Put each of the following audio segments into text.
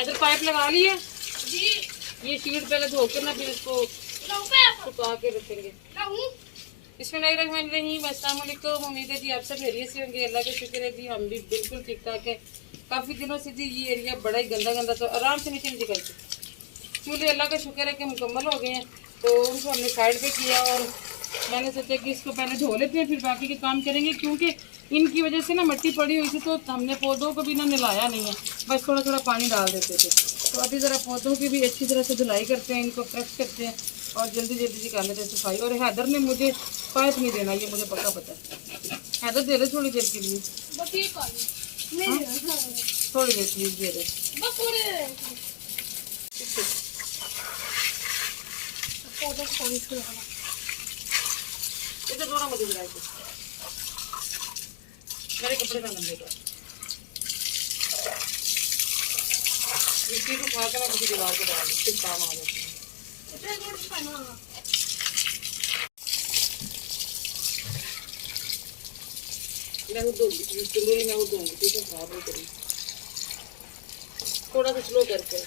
इधर पाइप लगा ली है जी। ये शीट पहले धोकर ना फिर इसको सुखा के रखेंगे। बिस्मिल्लाहिर्रहमानिर्रहीम। अस्सलाम वालेकुम। उम्मीद है जी आप सब खैरियत से होंगे। अल्लाह का शुक्र है जी हम भी बिल्कुल ठीक ठाक है। काफ़ी दिनों से जी ये एरिया बड़ा ही गंदा गंदा तो आराम से नीचे नीचे करते मुझे अल्लाह का शुक्र है कि मुकम्मल हो गए हैं। तो उनको हमने साइड पे किया और मैंने सोचा कि इसको पहले धो लेते हैं फिर बाकी के काम करेंगे, क्योंकि इनकी वजह से ना मिट्टी पड़ी हुई थी तो हमने पौधों को भी ना नहलाया नहीं है, बस थोड़ा थोड़ा पानी डाल देते थे। तो अभी ज़रा पौधों की भी अच्छी तरह से धुलाई करते हैं, इनको फ्रेश करते हैं और जल्दी जल्दी कर लेते हैं सफाई। और हैदर ने मुझे पाइप नहीं देना, ये मुझे पक्का पता है। हैदर दे दे थोड़ी देर के लिए, थोड़ी देर प्लीज दे दे। इधर थोड़ा मुझे गिराए मेरे कपड़े ना गंदे कर मिट्टी को खा के मैं किसी दीवार को डाल फिर काम आ जाता है। मैं दूंगी मैं दूंगी ठीक है, खराब नहीं करूँगी। थोड़ा सा स्लो करके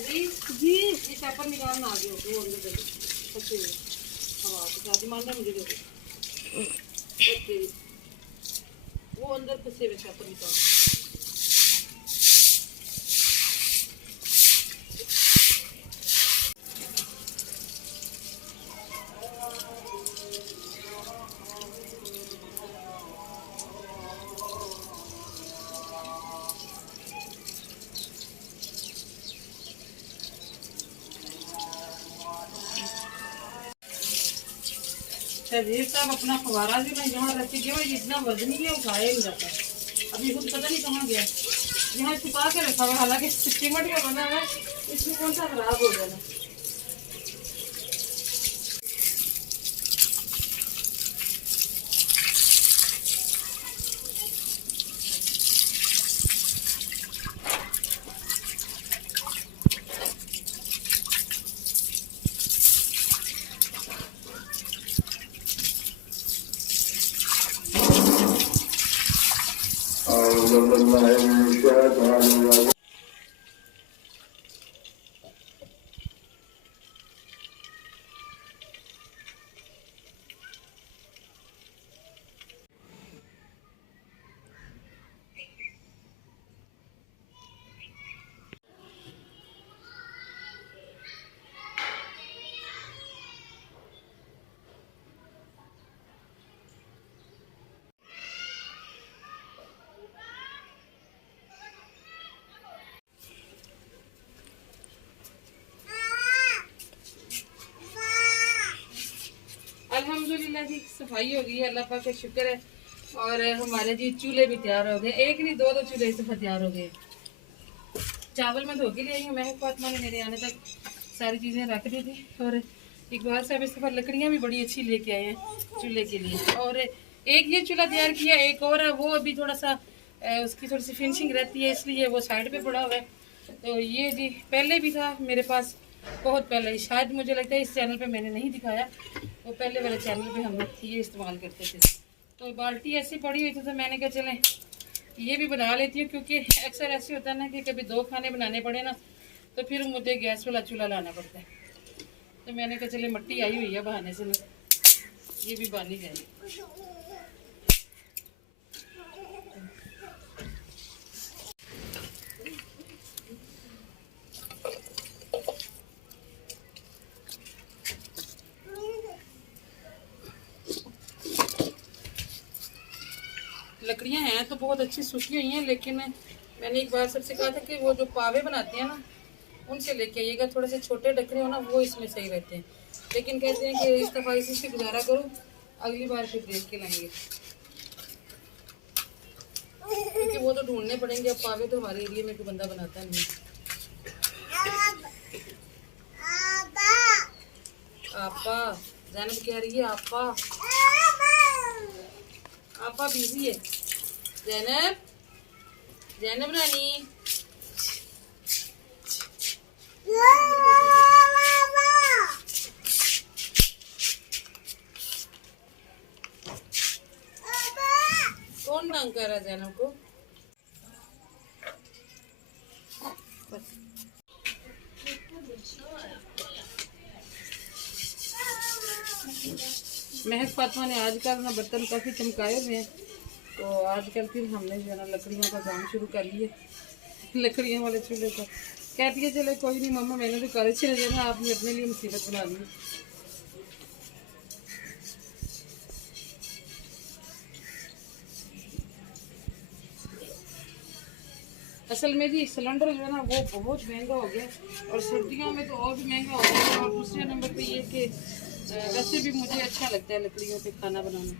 जी ये पेपर निकालना आ गया वो अंदर दे अच्छे हवा तो शादी मानना मुझे दे दे वो अंदर फंसे हुए पेपर निकाल। शरीर साहब अपना फवारा जो मैं यहाँ रखी गया जितना वजनी है उठाया नहीं जाता। अभी खुद पता नहीं कहाँ गया, यहाँ छुपा के रखा हुआ, हालांकि सीमेंट का बना है इसमें कौन सा खराब हो जाना। अल्हम्दुलिल्लाह जी सफाई हो गई है, अल्लाह पाक का शुक्र है। और हमारे जी चूल्हे भी तैयार हो गए, एक नहीं दो चूल्हे इस दफा तैयार हो गए। चावल मैं धो के ले आई हूँ, महक फातिमा ने मेरे आने तक सारी चीज़ें रख दी थी। और इकबाल साहब इस दफा लकड़ियाँ भी बड़ी अच्छी लेके आए हैं चूल्हे के लिए। और एक ये चूल्हा तैयार किया, एक और है वो अभी थोड़ा सा उसकी थोड़ी सी फिनिशिंग रहती है इसलिए वो साइड पे पड़ा हुआ है। तो ये जी पहले भी था मेरे पास, बहुत पहले, शायद मुझे लगता है इस चैनल पे मैंने नहीं दिखाया, वो पहले वाले चैनल पे हम ये इस्तेमाल करते थे। तो बाल्टी ऐसी पड़ी हुई थी तो मैंने कहा चलें ये भी बना लेती हूँ, क्योंकि अक्सर ऐसे होता है ना कि कभी दो खाने बनाने पड़े ना तो फिर मुझे गैस वाला चूल्हा लाना पड़ता है। तो मैंने कहा चले मट्टी आई हुई है बहाने से ये भी बन ही जाएगी। लकड़ियाँ हैं तो बहुत अच्छी सूखी हुई हैं, लेकिन मैंने एक बार सबसे कहा था कि वो जो पावे बनाते हैं ना उनसे लेके आइएगा, थोड़े से छोटे डकरे हो ना वो इसमें सही रहते हैं। लेकिन कहते हैं कि इस दफ़ा इसी से गुजारा करो, अगली बार फिर देख के लाएंगे, क्योंकि वो तो ढूंढने पड़ेंगे। अब पावे तो हमारे एरिया में कोई बंदा बनाता नहीं। आपा जैनब कह रही है आपा, आपा बिजी है। जैनब, जैनब रानी, कौन तंग कर रहा है जैनब को? महक फातिमा ने आजकल ना बर्तन काफ़ी चमकाए हुए हैं, तो आजकल फिर हमने जो है ना लकड़ियों का काम शुरू कर लिया, लकड़ियों वाले चूल्हे का। कहती है चले कोई नहीं मम्मा, मैंने तो करे चले जाना, आपने अपने लिए मुसीबत बना ली। असल में जी सिलेंडर जो है ना वो बहुत महंगा हो गया, और सर्दियों में तो और भी महंगा हो गया। और दूसरे नंबर पे ये कि वैसे भी मुझे अच्छा लगता है लकड़ियों पे खाना बनाना।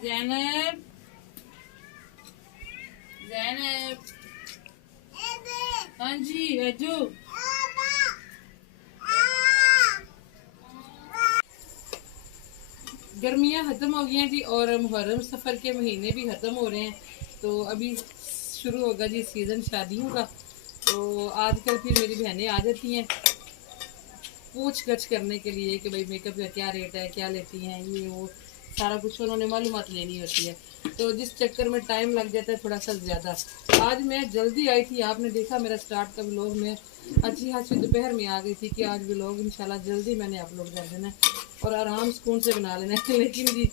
जैनब, जैनब, हाँ जी अजू, गर्मियाँ ख़त्म हो गई हैं जी, और मुहर्रम सफ़र के महीने भी ख़त्म हो रहे हैं, तो अभी शुरू होगा जी सीज़न शादियों का। तो आजकल फिर मेरी बहनें आ जाती हैं पूछ गछ करने के लिए कि भाई मेकअप का क्या रेट है, क्या लेती हैं, ये वो सारा कुछ उन्होंने मालूमात लेनी होती है, तो जिस चक्कर में टाइम लग जाता है थोड़ा सा ज़्यादा। आज मैं जल्दी आई थी, आपने देखा मेरा स्टार्ट का व्लॉग में अच्छी खासी दोपहर में आ गई थी कि आज व्लॉग इंशाल्लाह जल्दी मैंने अपलोड कर देना है और आराम सुकून से बना लेना है। लेकिन जी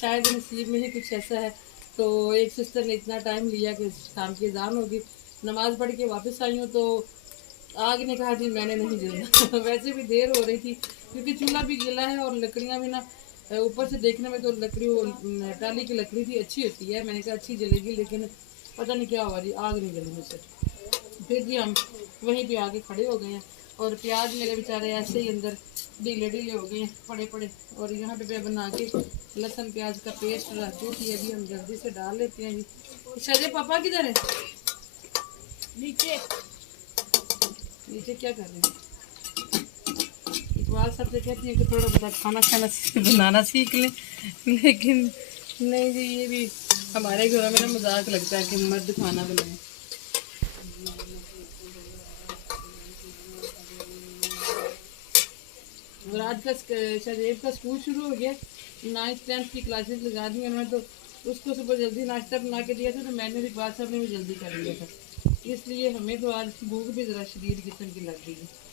शायद नसीब में ही कुछ ऐसा है। तो एक सिस्टर ने इतना टाइम लिया कि शाम की अज़ान होगी, नमाज़ पढ़ के वापस आई हूँ तो आग ने कहा जी मैंने नहीं जलना। वैसे भी देर हो रही थी क्योंकि चूल्हा भी गीला है और लकड़ियाँ भी ना ऊपर से देखने में तो लकड़ी वो टाली की लकड़ी थी अच्छी होती है, मैंने कहा अच्छी जलेगी, लेकिन पता नहीं क्या हुआ जी आग नहीं जली मुझसे। फिर जी हम वहीं पे आके खड़े हो गए हैं और प्याज मेरे बेचारे ऐसे ही अंदर ढीले ढीले हो गए हैं पड़े पड़े, और यहाँ पे बना के लहसुन प्याज का पेस्ट रख दी थी, अभी हम जल्दी से डाल लेते हैं जी। शायद पापा किधर है? नीचे। नीचे क्या कर रहे हैं? इकबाल सबसे कहती है कि थोड़ा बहुत खाना खाना बनाना सीख लें, लेकिन नहीं जी ये भी हमारे घरों में ना मजाक लगता है कि मर्द खाना बनाए। और आज का शरीफ का स्कूल शुरू हो गया, 9th 10th की क्लासेस लगा दी उन्होंने, तो उसको सुबह जल्दी नाश्ता बना के दिया था, तो मैंने भी बात साहब ने भी जल्दी कर लिया था, इसलिए हमें तो आज भूख भी ज़रा शदीद किस्म की लग गई है।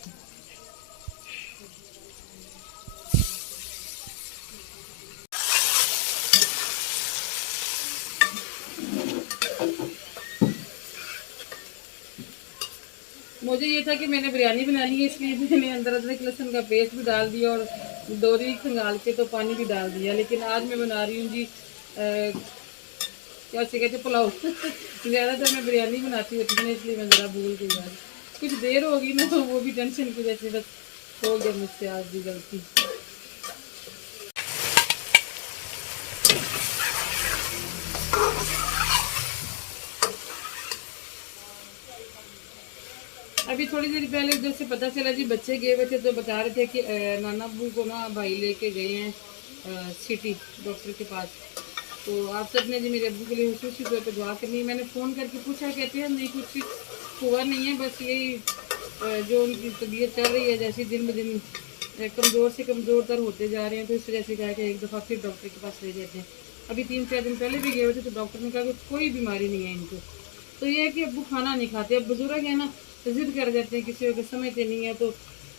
मुझे ये था कि मैंने बिरयानी बनानी है, इसलिए मैंने अंदर अदरक लहसुन का पेस्ट भी डाल दिया और दोरी खंगाल के तो पानी भी डाल दिया। लेकिन आज मैं बना रही हूँ जी क्या से कहते पुलाव। ज़्यादातर मैं बिरयानी बनाती होती हूँ इसलिए मैं ज़रा भूल गई आज, कुछ देर होगी ना तो वो भी टेंशन की वजह से बस हो गया मुझसे आज भी गलती। अभी थोड़ी देर पहले इधर से पता चला जी बच्चे गए हुए थे तो बता रहे थे कि नाना अब्बू को ना भाई लेके गए हैं सिटी डॉक्टर के पास। तो आप सब ने जी मेरे अब्बू के लिए खुशी तौर पर दुआ करनी है। मैंने फ़ोन करके पूछा, कहते हैं नहीं कुछ हुआ नहीं है, बस यही जो उनकी तबीयत चल रही है जैसे दिन ब दिन कमज़ोर से कमज़ोर तर होते जा रहे हैं, तो इस वजह से कहा कि एक दफ़ा फिर डॉक्टर के पास ले जाते हैं। अभी 3-4 दिन पहले भी गए हुए थे तो डॉक्टर ने कहा कि कोई बीमारी नहीं है इनको, तो ये है कि अब्बू खाना नहीं खाते। अब बुजुर्ग है ना, जिद कर जाते हैं, किसी को समझते नहीं है, तो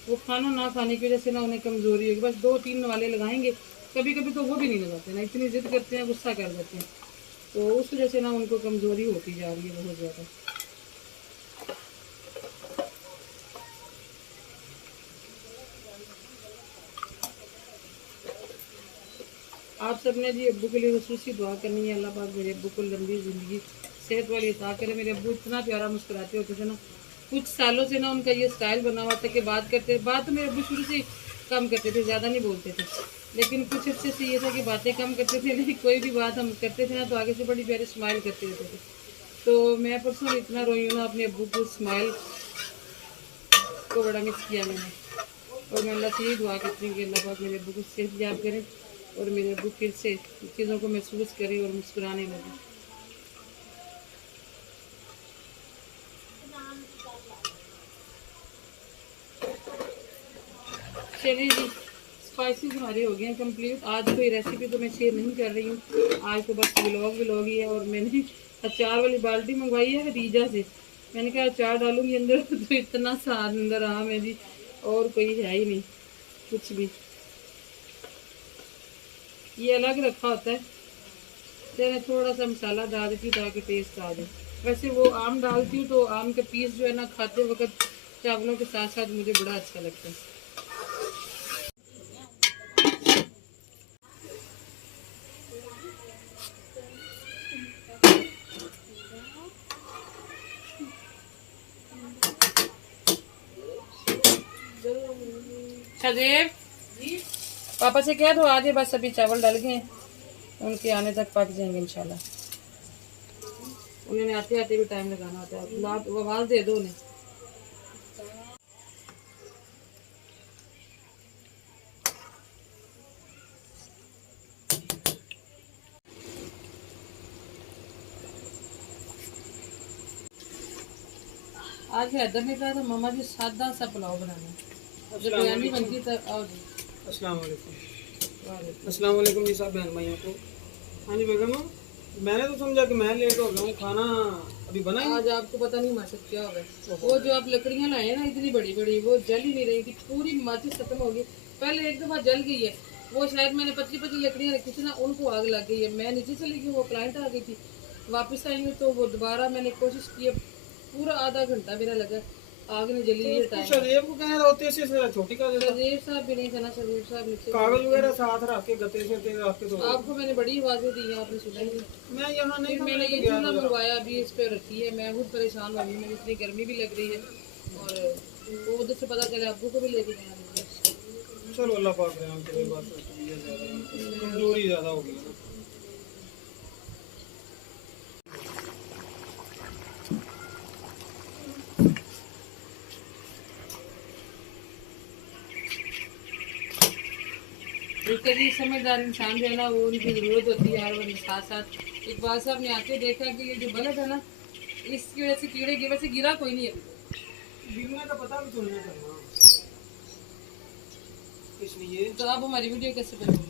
वो खाना ना खाने की वजह से ना उन्हें कमजोरी होगी। बस 2-3 वाले लगाएंगे, कभी कभी तो वो भी नहीं लगाते ना, इतनी जिद करते हैं, गुस्सा कर देते हैं, तो उस वजह से ना उनको कमजोरी होती जा रही है बहुत ज़्यादा। आप सबने जी अब्बू के लिए खसूसी दुआ करनी है। अल्लाह पाक मेरे अब्बू को लंबी ज़िंदगी सेहत वाली अता करे। मेरे अब्बू इतना प्यारा मुस्कुराते होते थे ना, कुछ सालों से ना उनका ये स्टाइल बना हुआ था कि बात तो मेरे अब्बू शुरू से कम करते थे, ज़्यादा नहीं बोलते थे, लेकिन कुछ अच्छे से ये था कि बातें कम करते थे, लेकिन कोई भी बात हम करते थे ना तो आगे से बड़ी प्यारी स्माइल करते रहते थे। तो मैं पर्सनली इतना रोई हूँ ना अपने अब्बू को स्माइल को, बड़ा मिस किया मैंने। और मैं अल्लाह से यही दुआ करती हूँ कि अल्लाह पाक मेरे अब्बू को सेहत याद करे और मेरे अब्बू फिर से चीज़ों को महसूस करे और मुस्कुराने लगे। चलिए जी, स्पाइसेस हमारे हो गए हैं कंप्लीट। आज कोई रेसिपी तो मैं शेयर नहीं कर रही हूँ, आज तो बस व्लॉग ही है। और मैंने अचार वाली बाल्टी मंगवाई है खदीजा से, मैंने कहा अचार डालूंगी अंदर तो इतना सा अंदर रहा मैं जी, और कोई है ही नहीं कुछ भी। ये अलग रखा होता है, तो मैं थोड़ा सा मसाला डाल देती हूँ ताकि टेस्ट आ जाए। वैसे वो आम डालती हूँ तो आम का पीस जो है ना, खाते वक्त चावलों के साथ साथ मुझे बड़ा अच्छा लगता है। सजेब पापा से कह दो आधे, बस अभी चावल डाल गए, उनके आने तक पक जाएंगे इंशाल्लाह। उन्हें आते आते भी टाइम लगाना होता है, वो आवाज़ दे दो उन्हें। आज हैदर ने कहा था मामा जी सादा सा पुलाव बनाना, जब बिरयानी बनती तो आओ जी। अस्सलाम वालेकुम। अस्सलाम वालेकुम जी सब बहन भाइयों को। हाँ जी बेगम, मैंने तो समझा कि मैं लेट हो गया हूँ, खाना अभी बना ही। आज आपको पता नहीं माचिस क्या हो गया, वो जो आप लकड़ियाँ लाए हैं ना इतनी बड़ी बड़ी, वो जल ही नहीं रही थी, पूरी माचिस खत्म हो गई। पहले एक दफ़ा जल गई है, वो शायद मैंने पतली पतली लकड़ियाँ रखी थी ना, उनको आग लग गई है। मैं नीचे चली गई, वो क्लाइंट आ गई थी, वापस आई हूँ तो वो दोबारा मैंने कोशिश की, पूरा आधा घंटा मेरा लगा, आग नहीं जली। ये टाइम शरीफ को कहना होते से छोटी का शरीफ साहब भी नहीं था ना, शरीफ साहब नीचे कागज वगैरह साथ रख के गते से रख के। तो आपको मैंने बड़ी आवाजें दी हैं, आपने सुना ही। मैं यहाँ नहीं, मैंने ये चूल्हा मंगवाया, अभी इस पे रखी है, मैं खुद परेशान हो गई, मुझे इतनी गर्मी भी लग रही है, और वो उधर से पता चले अब्बू को भी लेके जाना। चलो अल्लाह पाक रहम करे, बस कमजोरी ज्यादा हो गई। जी समझदार इंसान जो है ना, वो उनकी जरूरत होती है हर वक्त। साथ साथ इकबाल साहब ने आके देखा कि ये जो बल्ब है ना, इसकी वजह से कीड़े की वजह से गिरा कोई नहीं है, गिरने का पता भी तो नहीं करना, इसलिए तो आप हमारी वीडियो कैसे बनाएंगे?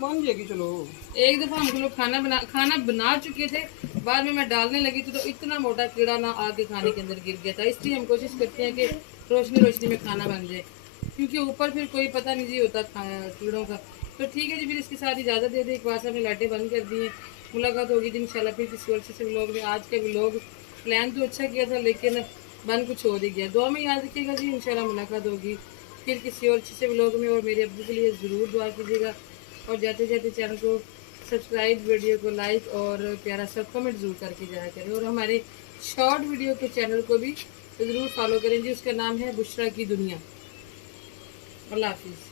मान जाएगी। चलो एक दफा हम लोग खाना बना चुके थे, बाद में मैं डालने लगी थी तो इतना मोटा कीड़ा ना आगे खाने के अंदर गिर गया था। इसलिए हम कोशिश करते हैं कि रोशनी रोशनी में खाना बन जाए, क्योंकि ऊपर फिर कोई पता नहीं होता कीड़ों का। तो ठीक है जी, फिर इसके साथ इजाज़त दे दें। एक बार से हमने लाइटें बंद कर दी हैं, मुलाकात होगी दिन इंशाल्लाह फिर किसी और अच्छे से व्लॉग में। आज का व्लॉग प्लान तो अच्छा किया था, लेकिन बन कुछ और ही गया। दुआ में याद रखिएगा जी, इंशाल्लाह मुलाकात होगी फिर किसी और अच्छे से व्लॉग में। और मेरे अब्बू के लिए ज़रूर दुआ कीजिएगा, और जाते जाते चैनल को सब्सक्राइब, वीडियो को लाइक और प्यारा सा कमेंट ज़रूर करके जाया करें। और हमारे शॉर्ट वीडियो के चैनल को भी ज़रूर फॉलो करें जी, उसका नाम है बुशरा की दुनिया। अल्लाह हाफिज़।